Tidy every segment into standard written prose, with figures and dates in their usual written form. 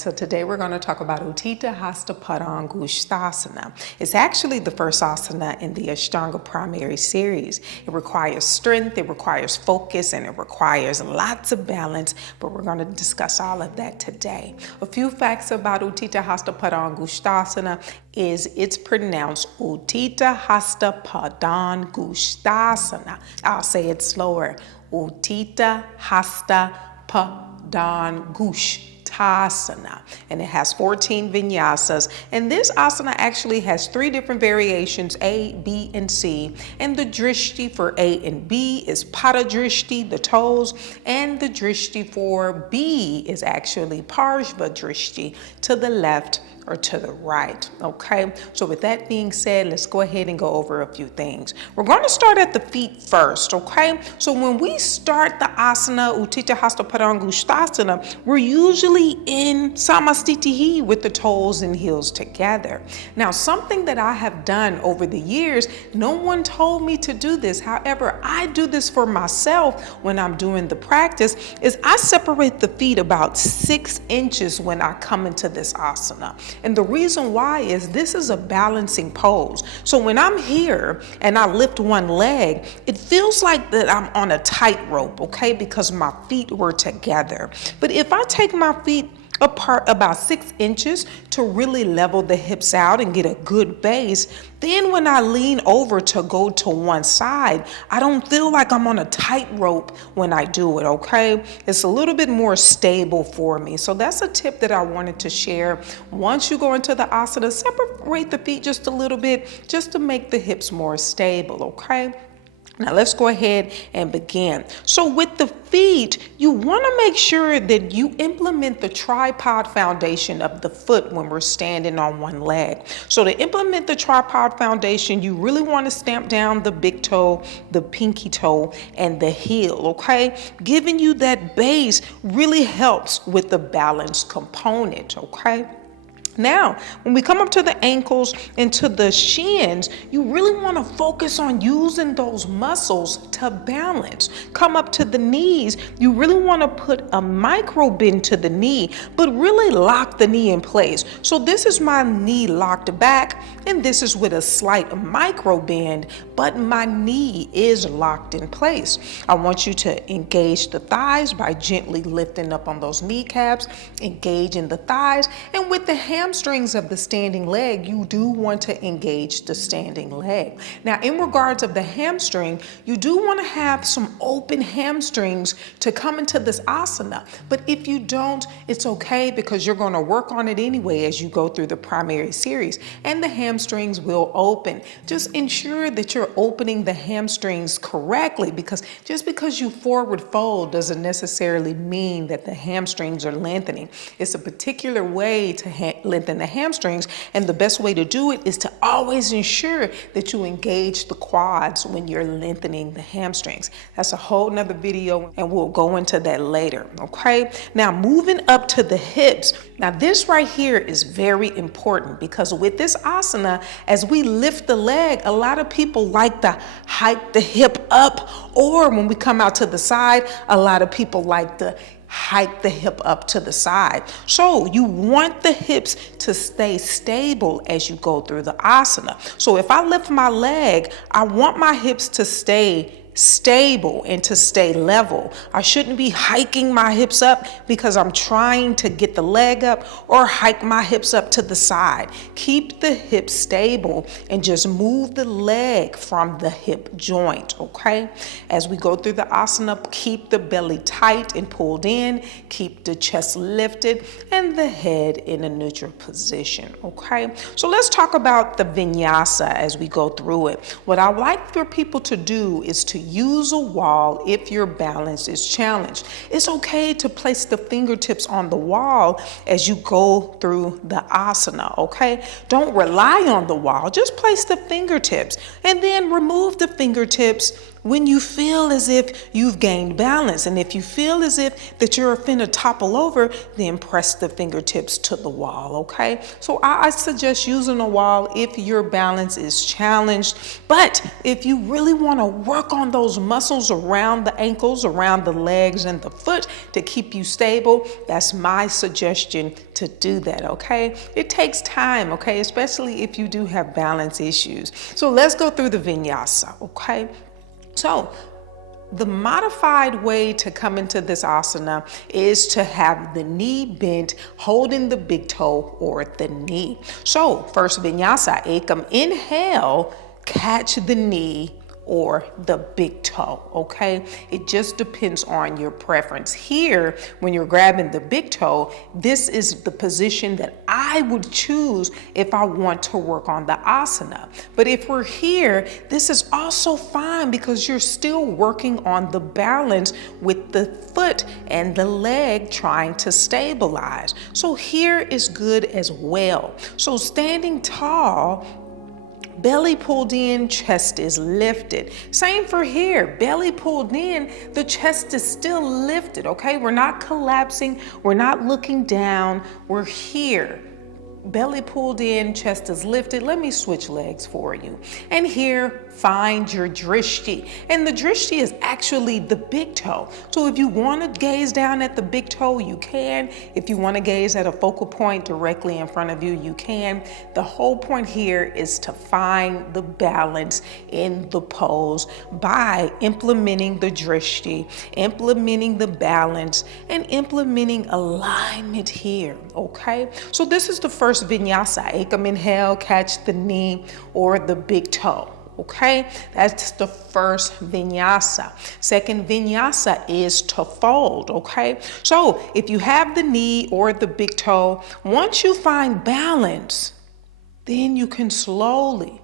so today we're going to talk about Utthita Hasta Padangusthasana. It's actually the first asana in the Ashtanga Primary Series. It requires strength, it requires focus, and it requires lots of balance, but we're going to discuss all of that today. A few facts about Utthita Hasta Padangusthasana is it's pronounced Utthita Hasta Padangusthasana. I'll say it slower. Utthita Hasta Padangusthasana, and it has 14 vinyasas, and this asana actually has 3 different variations, A, B, and C, and the Drishti for A and B is Padha Drishti, the toes, and the Drishti for B is actually Parsva Drishti, to the left or to the right. Okay, so with that being said, let's go ahead and go over a few things. We're going to start at the feet first. Okay, so when we start the asana Utthita Hasta Padangusthasana, we're usually in Samasthiti with the toes and heels together. Now, something that I have done over the years, no one told me to do this, however I do this for myself when I'm doing the practice, is I separate the feet about 6 inches when I come into this asana. And the reason why is this is a balancing pose. So when I'm here and I lift one leg, it feels like that I'm on a tightrope, okay, because my feet were together. But if I take my feet apart about 6 inches to really level the hips out and get a good base, then when I lean over to go to one side, I don't feel like I'm on a tightrope when I do it, okay? It's a little bit more stable for me. So that's a tip that I wanted to share. Once you go into the asana, separate the feet just a little bit just to make the hips more stable, okay? Now let's go ahead and begin. So with the feet, you want to make sure that you implement the tripod foundation of the foot when we're standing on one leg. So to implement the tripod foundation, you really want to stamp down the big toe, the pinky toe, and the heel, okay? Giving you that base really helps with the balance component, okay? Now, when we come up to the ankles and to the shins, you really want to focus on using those muscles to balance. Come up to the knees, you really want to put a micro bend to the knee, but really lock the knee in place. So this is my knee locked back, and this is with a slight micro bend, but my knee is locked in place. I want you to engage the thighs by gently lifting up on those kneecaps, engaging the thighs, and with the hamstrings of the standing leg, you do want to engage the standing leg. Now, in regards of the hamstring, you do want to have some open hamstrings to come into this asana. But if you don't, it's okay because you're going to work on it anyway as you go through the primary series, and the hamstrings will open. Just ensure that you're opening the hamstrings correctly, because just because you forward fold doesn't necessarily mean that the hamstrings are lengthening. It's a particular way to lengthen the hamstrings, and the best way to do it is to always ensure that you engage the quads when you're lengthening the hamstrings. That's a whole nother video, and we'll go into that later, okay? Now, moving up to the hips. Now, this right here is very important because with this asana, as we lift the leg, a lot of people like to hike the hip up, or when we come out to the side, a lot of people like to hike the hip up to the side. So you want the hips to stay stable as you go through the asana. So if I lift my leg, I want my hips to stay stable and to stay level. I shouldn't be hiking my hips up because I'm trying to get the leg up, or hike my hips up to the side. Keep the hips stable and just move the leg from the hip joint, okay? As we go through the asana, keep the belly tight and pulled in, keep the chest lifted and the head in a neutral position, okay? So let's talk about the vinyasa as we go through it. What I like for people to do is to use a wall if your balance is challenged. It's okay to place the fingertips on the wall as you go through the asana, okay? Don't rely on the wall, just place the fingertips and then remove the fingertips when you feel as if you've gained balance. And if you feel as if that you're finna topple over, then press the fingertips to the wall, okay? So I suggest using a wall if your balance is challenged. But if you really wanna work on those muscles around the ankles, around the legs and the foot to keep you stable, that's my suggestion to do that, okay? It takes time, okay? Especially if you do have balance issues. So let's go through the Vinyasa, okay? So the modified way to come into this asana is to have the knee bent, holding the big toe or the knee. So first Vinyasa, Ekam Inhale, catch the knee or the big toe, okay? It just depends on your preference. Here, when you're grabbing the big toe, this is the position that I would choose if I want to work on the asana. But if we're here, this is also fine because you're still working on the balance with the foot and the leg trying to stabilize. So here is good as well. So standing tall, belly pulled in, chest is lifted. Same for here, belly pulled in, the chest is still lifted, okay? We're not collapsing, we're not looking down, we're here. Belly pulled in, chest is lifted. Let me switch legs for you. And here, find your Drishti. And the Drishti is actually the big toe. So if you want to gaze down at the big toe, you can. If you want to gaze at a focal point directly in front of you, you can. The whole point here is to find the balance in the pose by implementing the Drishti, implementing the balance, and implementing alignment here, okay? So this is the first Vinyasa, Ekam Inhale, catch the knee or the big toe. Okay, that's the first Vinyasa. Second Vinyasa is to fold, okay? So if you have the knee or the big toe, once you find balance, then you can slowly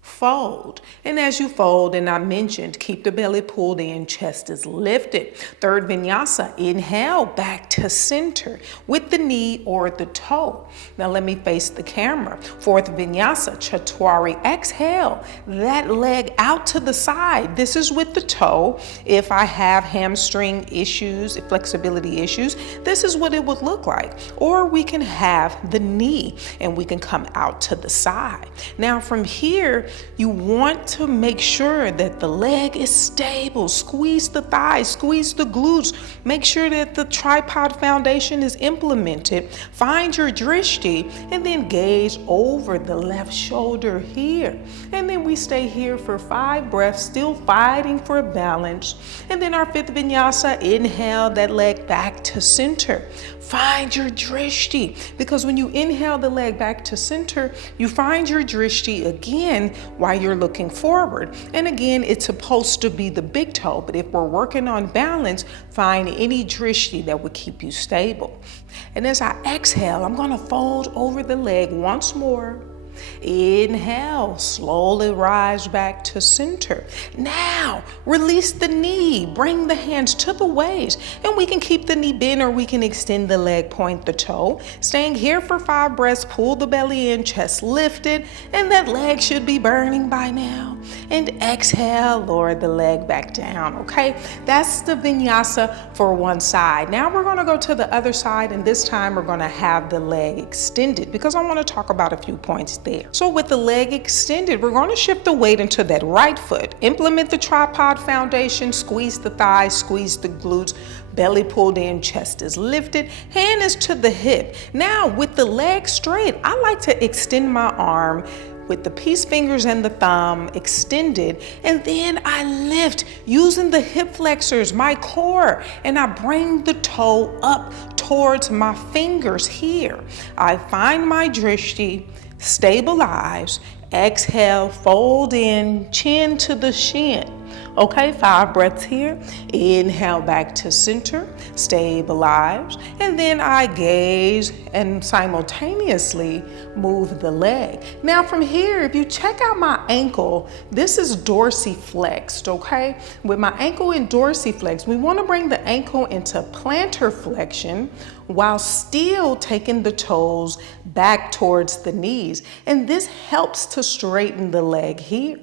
fold. And as you fold, and I mentioned, keep the belly pulled in, chest is lifted. Third Vinyasa, inhale back to center with the knee or the toe. Now let me face the camera. Fourth Vinyasa, Catvari Exhale, that leg out to the side. This is with the toe. If I have hamstring issues, flexibility issues, this is what it would look like. Or we can have the knee and we can come out to the side. Now from here, you want to make sure that the leg is stable. Squeeze the thighs, squeeze the glutes. Make sure that the tripod foundation is implemented. Find your Drishti and then gaze over the left shoulder here. And then we stay here for 5 breaths, still fighting for balance. And then our fifth Vinyasa, inhale that leg back to center. Find your Drishti, because when you inhale the leg back to center, you find your Drishti again while you're looking forward. And again, it's supposed to be the big toe, but if we're working on balance, find any Drishti that would keep you stable. And as I exhale, I'm gonna fold over the leg once more. Inhale, slowly rise back to center. Now, release the knee, bring the hands to the waist, and we can keep the knee bent or we can extend the leg, point the toe. Staying here for 5 breaths, pull the belly in, chest lifted, and that leg should be burning by now. And exhale, lower the leg back down, okay? That's the Vinyasa for one side. Now we're gonna go to the other side, and this time we're gonna have the leg extended because I wanna talk about a few points there. So with the leg extended, we're going to shift the weight into that right foot. Implement the tripod foundation, squeeze the thighs, squeeze the glutes, belly pulled in, chest is lifted, hand is to the hip. Now with the leg straight, I like to extend my arm with the peace fingers and the thumb extended, and then I lift using the hip flexors, my core, and I bring the toe up towards my fingers here. I find my Drishti, stabilize, exhale, fold in, chin to the shin. Okay, 5 breaths here. Inhale back to center, stabilize, and then I gaze and simultaneously move the leg. Now from here, if you check out my ankle, this is dorsiflexed, okay? With my ankle in dorsiflex, we want to bring the ankle into plantar flexion while still taking the toes back towards the knees. And this helps to straighten the leg here.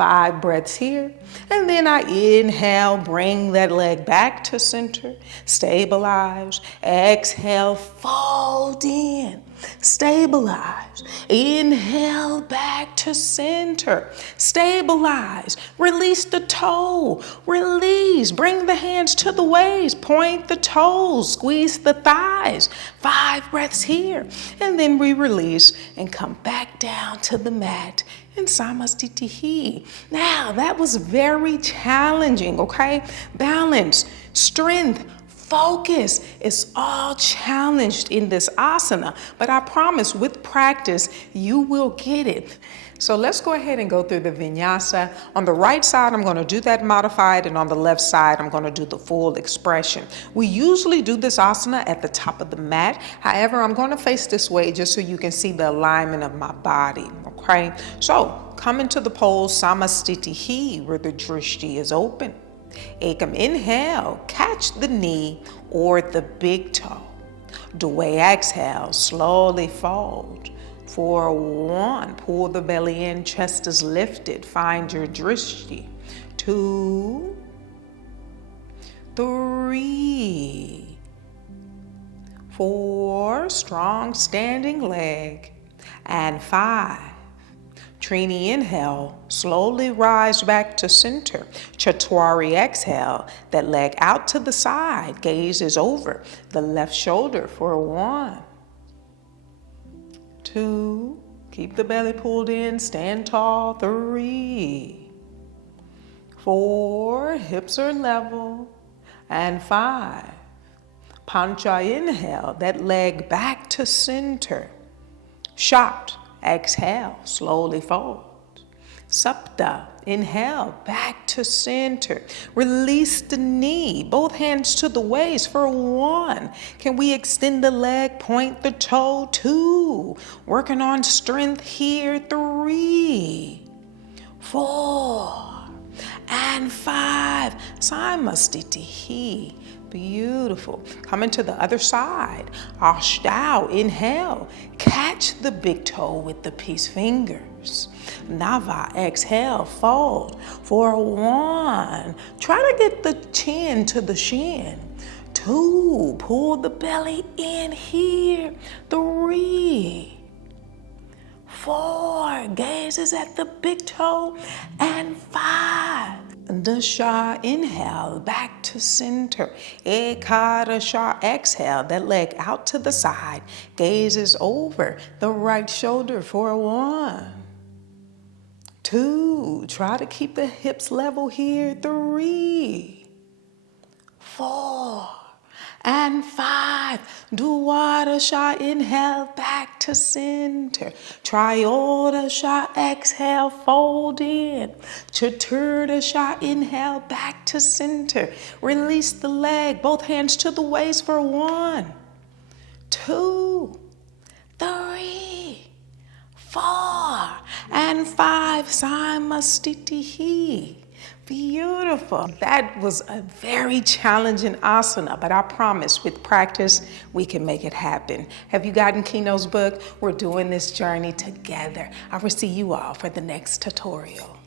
5 breaths here. And then I inhale, bring that leg back to center, stabilize. Exhale, fold in, stabilize. Inhale, back to center, stabilize. Release the toe, release. Bring the hands to the waist, point the toes, squeeze the thighs. 5 breaths here. And then we release and come back down to the mat in Samasthiti. Now, that was very challenging, okay? Balance, strength, focus is all challenged in this asana, but I promise with practice, you will get it. So let's go ahead and go through the vinyasa. On the right side, I'm going to do that modified, and on the left side, I'm going to do the full expression. We usually do this asana at the top of the mat. However, I'm going to face this way just so you can see the alignment of my body, okay? So come into the pose Samasthiti, where the Drishti is open. Ekam Inhale, catch the knee or the big toe. Dve Exhale, slowly fold. For 1, pull the belly in, chest is lifted, find your Drishti. 2, 3, 4, strong standing leg, and 5. TriniI Inhale, slowly rise back to center. Catvari Exhale, that leg out to the side, gaze is over the left shoulder for 1, 2, keep the belly pulled in, stand tall. 3, 4, hips are level, and 5. Panca Inhale, that leg back to center. Shot. Exhale, slowly fold. Sapta, inhale, back to center. Release the knee, both hands to the waist for 1. Can we extend the leg, point the toe? 2, working on strength here. 3, 4, and 5. Samasthiti. Beautiful. Coming to the other side. Astau, inhale. Catch the big toe with the peace fingers. Dve Exhale-Fold for 1. Try to get the chin to the shin. 2, pull the belly in here. 3, 4, gazes at the big toe. And 5. Dve Inhale, back to center. Ekam Exhale, that leg out to the side, gazes over the right shoulder for 1, 2, try to keep the hips level here. 3, 4, and 5. Dve Inhale, back to center. Triodha Exhale, fold in. Chaturda Inhale, back to center. Release the leg, both hands to the waist for 1, 2, 3, 4, and 5. Samasthiti. Beautiful. That was a very challenging asana, but I promise with practice, we can make it happen. Have you gotten Kino's book? We're doing this journey together. I will see you all for the next tutorial.